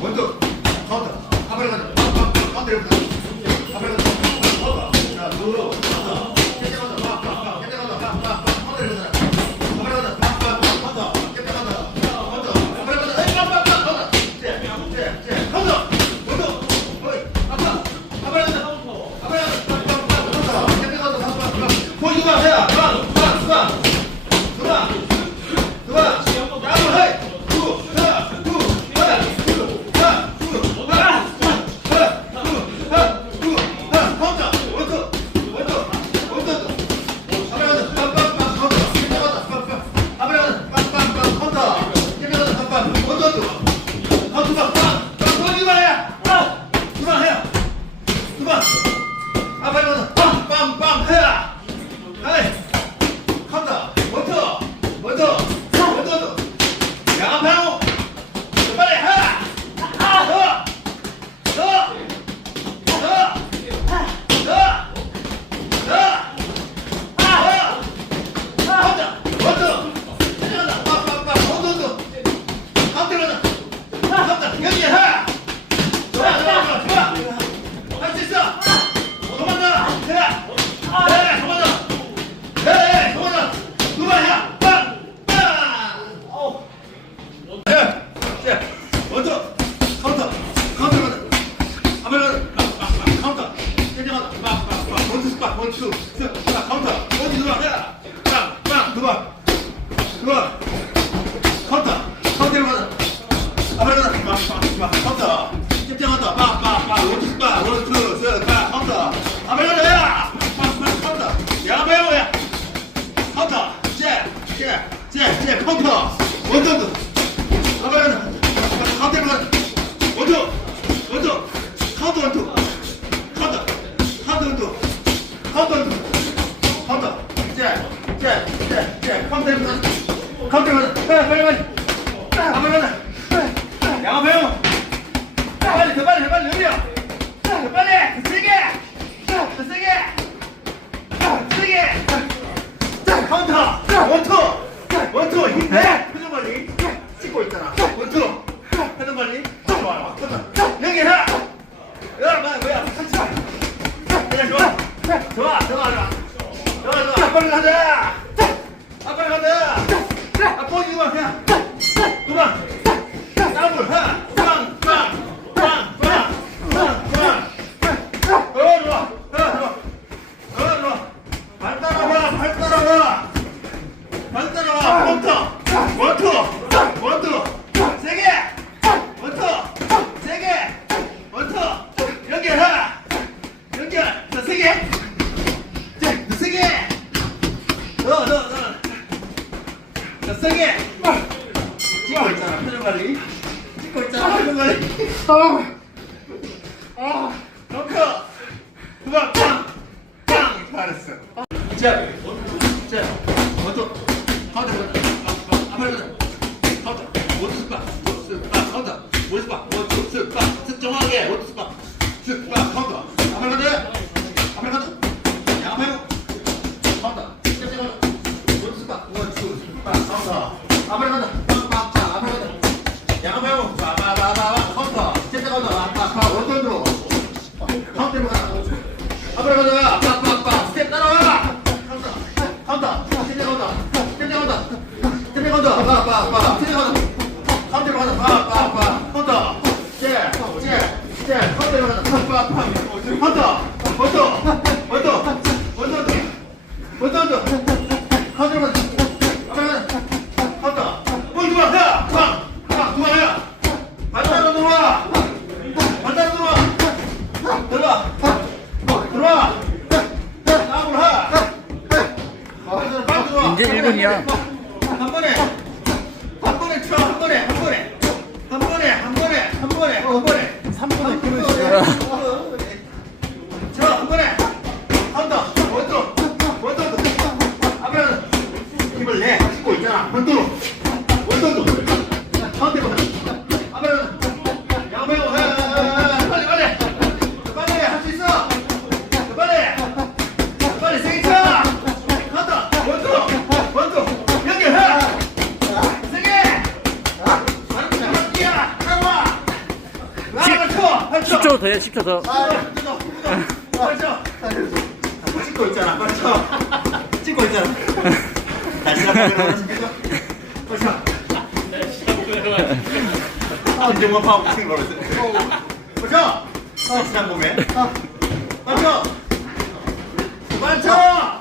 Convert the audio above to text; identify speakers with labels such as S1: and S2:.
S1: ポイント変った 그냥 카운터. 원턴 가면 카운터 가면 원투 원투 카운터 원투 카운터. 카운터 원투 카운터 원투 카운터. 제제제제. 카운터 가면 카운터 가면 예, 빨리 빨리. 아빠랑 가자! 아빠랑 가자! 아빠 이리 어, 와, 그냥! 도망! 나물, 하! 어, 들어와! 어, 들어와! 어, 들어와! 발 따라와! 발 따라와! 좀 갈리? 찍고 있잖아. 가만 좀 갈리? 아, 덩크! 그만, 빵! 빵! 잘했어. 자, 자, 먼저, 가운데, 가운데, 가운데, 원투스파, 원투스파, 카운터, 원투스파, 원투스파, 정확하게, 원투스파, 스파, 카운터, 앞에 가운데, 앞으로 가자. 아빠, 아빠, 아빠. 스텝 따라와. 간다. 간다. 스텝 간다. 스텝 간다. 스텝 간다. 아빠, 아빠, 아빠. 스텝 간다. 가운데로 가자. 아빠, 아빠, 아빠. 간다. 예, 예, 예. 가운데로 가자. 아빠, 아빠. 간다. 먼저, 먼저, 먼저, 먼저, 먼저. 가운데로
S2: 가자. 아니야.
S1: 한 번에 한 번에 쳐한 번에 한 번에 한 번에 한 번에 한 번에 한 번에
S2: 3분에 끊으시죠.
S1: 빨쳐
S2: 10초 더해 10초 더.
S1: 아 빨쳐. 찍고 있잖아 빨쳐. 찍고 있잖아. 바뀌는 거지 빨쳐. 아 이제만 파고 치는 거로 했어 빨쳐. 날씨랑 보면 빨쳐. 빨쳐